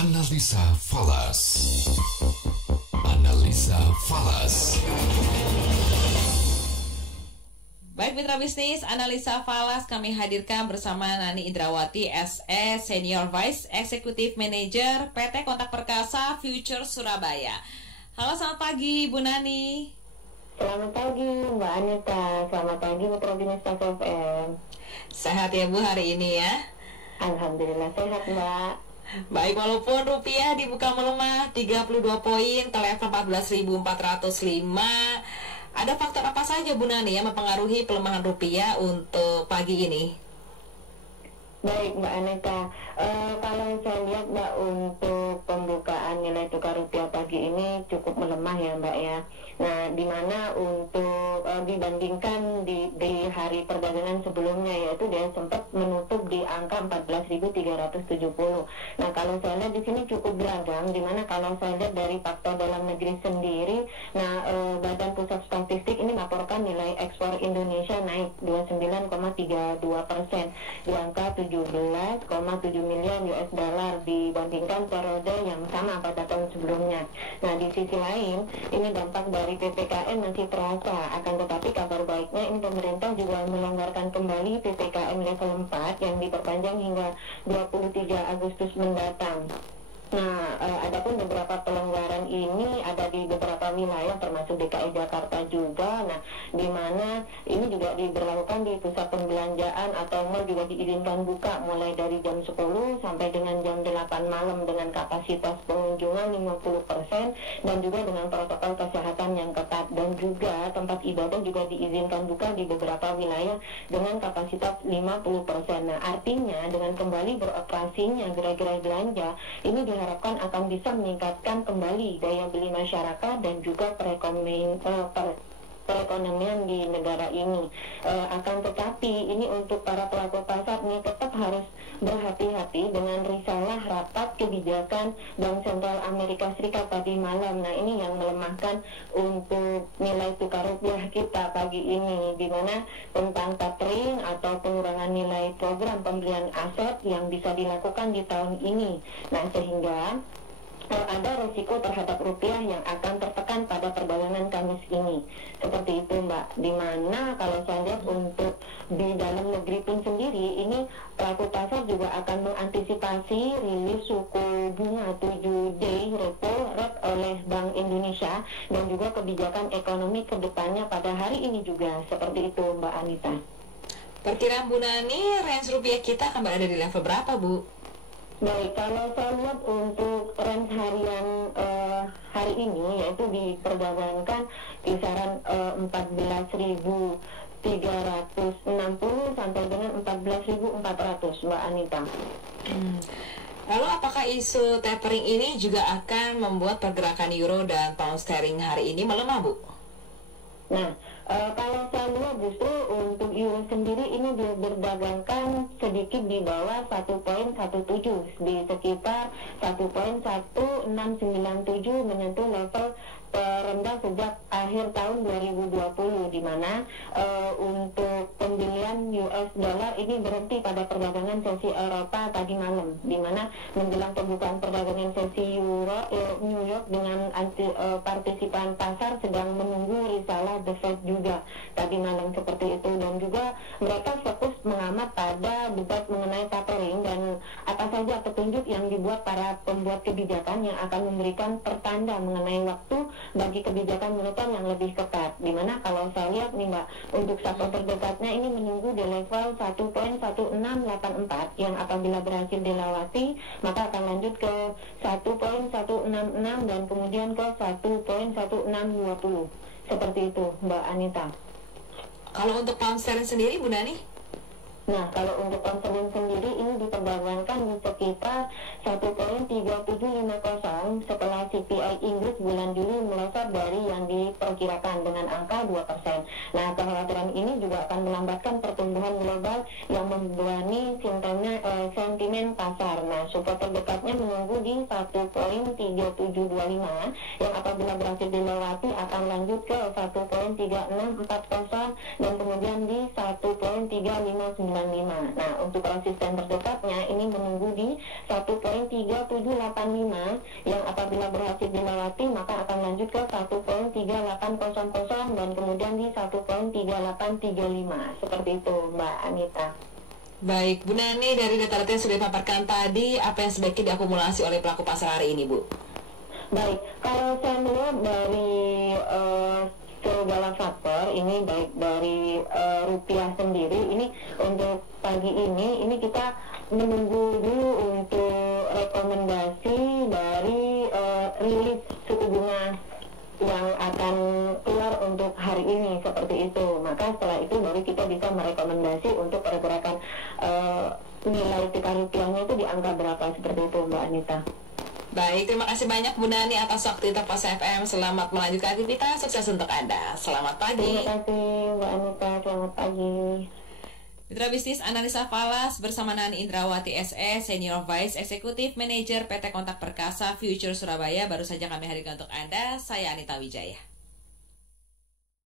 Analisa Falas. Analisa Falas. Baik mitra bisnis, Analisa Falas kami hadirkan bersama Nani Indrawati SE, Senior Vice Executive Manager PT Kontak Perkasa Future Surabaya. Halo, selamat pagi Bu Nani. Selamat pagi Mbak Anita, selamat pagi Mitra Bisnis FM. Sehat ya Bu hari ini ya? Alhamdulillah sehat Mbak. Baik, walaupun rupiah dibuka melemah 32 poin ke level 14.405, ada faktor apa saja Bu Nani yang mempengaruhi pelemahan rupiah untuk pagi ini? Baik Mbak Anita, kalau saya lihat Mbak untuk pembukaan nilai tukar rupiah pagi ini cukup melemah ya Mbak ya. Nah, dimana untuk dibandingkan di hari perdagangan sebelumnya, yaitu dia sempat menutup di angka 14.370. Nah, kalau saya lihat di sini cukup beragam, dimana kalau saya lihat dari faktor dalam negeri sendiri, nah Badan Pusat Statistik ini melaporkan nilai ekspor Indonesia naik 29,32% di angka 17,7 miliar US dollar dibandingkan periode yang sama pada tahun sebelumnya. Nah, di sisi lain, ini dampak dari PPKM masih terasa. Akan tetapi kabar baiknya, ini pemerintah juga melonggarkan kembali PPKM level 4 yang diperpanjang hingga 23 Agustus mendatang. Nah, adapun beberapa pelonggaran ini ada di beberapa wilayah termasuk DKI Jakarta juga. Nah, di mana ini juga diberlakukan di pusat pembelanjaan atau mal juga diizinkan buka mulai dari jam 10 sampai dengan jam 8 malam dengan kapasitas pengunjungan 50% dan juga dengan protokol kesehatan yang ketat, dan juga tempat ibadah juga diizinkan buka di beberapa wilayah dengan kapasitas 50%. Nah, artinya dengan kembali beroperasinya gerai-gerai belanja ini diharapkan akan bisa meningkatkan kembali daya beli masyarakat dan juga perekonomian di negara ini. Akan tetapi ini untuk para pelaku pasar ini tetap harus berhati-hati dengan risalah rapat kebijakan Bank Sentral Amerika Serikat tadi malam. Nah, ini yang melemahkan untuk nilai tukar rupiah kita pagi ini, di mana tentang tapering atau pengurangan nilai program pembelian aset yang bisa dilakukan di tahun ini. Nah, sehingga ada risiko terhadap rupiah yang akan tertekan pada perdagangan Kamis ini. Seperti itu Mbak. Dimana kalau saya lihat untuk di dalam negeri pun sendiri, ini pelaku pasar juga akan mengantisipasi rilis suku bunga 7-day repo rate oleh Bank Indonesia dan juga kebijakan ekonomi ke depannya pada hari ini juga. Seperti itu Mbak Anita. Perkiraan Bu Nani, range rupiah kita akan berada di level berapa Bu? Baik, kalau saya lihat untuk range harian hari ini, yaitu diperdagangkan kisaran 14.360 sampai dengan 14.400 Mbak Anita. Lalu apakah isu tapering ini juga akan membuat pergerakan euro dan pound sterling hari ini melemah Bu? Nah, kalau saya lihat justru untuk euro sendiri ini diperdagangkan sedikit di bawah 1.17 di sekitar 1.1697 menyentuh level terendah sejak akhir tahun 2020, di mana untuk pembelian US dollar ini berhenti pada perdagangan sesi Eropa tadi malam, di mana menjelang pembukaan perdagangan sesi New York dengan partisipan pasar sedang menunggu risalah The Fed juga tadi malam seperti itu, dan juga mereka fokus mengamat pada debat mengenai tapering dan apa saja petunjuk yang dibuat para pembuat kebijakan yang akan memberikan pertanda mengenai waktu bagi kebijakan moneter yang lebih ketat. Dimana kalau saya lihat nih Mbak, untuk sektor terdekatnya ini menunggu di level 1.1684 yang apabila berhasil dilewati maka akan lanjut ke 1.166 dan kemudian ke 1.1620. Seperti itu Mbak Anita. Kalau untuk pound sterling sendiri Bu Nani? Nah, kalau untuk pound sterling sendiri ini diperdagangkan di sekitar 1.3750 setelah CPI Inggris bulan Juli melesat dari yang diperkirakan dengan angka 2%. Nah, kekhawatiran ini juga akan melambatkan pertumbuhan global yang membebani sentimen pasar. Nah, support terdekatnya menunggu di 1.3725 yang apabila berhasil dilewati akan lanjut ke 1.3640 dan kemudian di 1.359 Nah, untuk resisten terdekatnya ini menunggu di 1.3785 yang apabila berhasil dilewati maka akan lanjut ke 1.3800 dan kemudian di 1.3835. Seperti itu, Mbak Anita. Baik, Bu Nani, dari data-data yang sudah dipaparkan tadi, apa yang sebaiknya diakumulasi oleh pelaku pasar hari ini, Bu? Baik, kalau saya melihat dari segala faktor ini, baik dari rupiah sendiri, ini untuk pagi ini kita menunggu dulu untuk rekomendasi dari rilis suku bunga yang akan keluar untuk hari ini, seperti itu. Maka setelah itu baru kita bisa merekomendasi untuk pergerakan nilai tukar rupiahnya itu di angka berapa, seperti itu, Mbak Anita. Baik, terima kasih banyak Bu Nani atas waktu Interfas FM. Selamat melanjutkan aktivitas, sukses untuk Anda. Selamat pagi. Terima kasih Mbak Anita, selamat pagi. Mitra Bisnis Analisa Falas bersama Nani Indrawati SE, Senior Vice Executive Manager PT Kontak Perkasa Future Surabaya, baru saja kami hadirkan untuk Anda. Saya Anita Wijaya.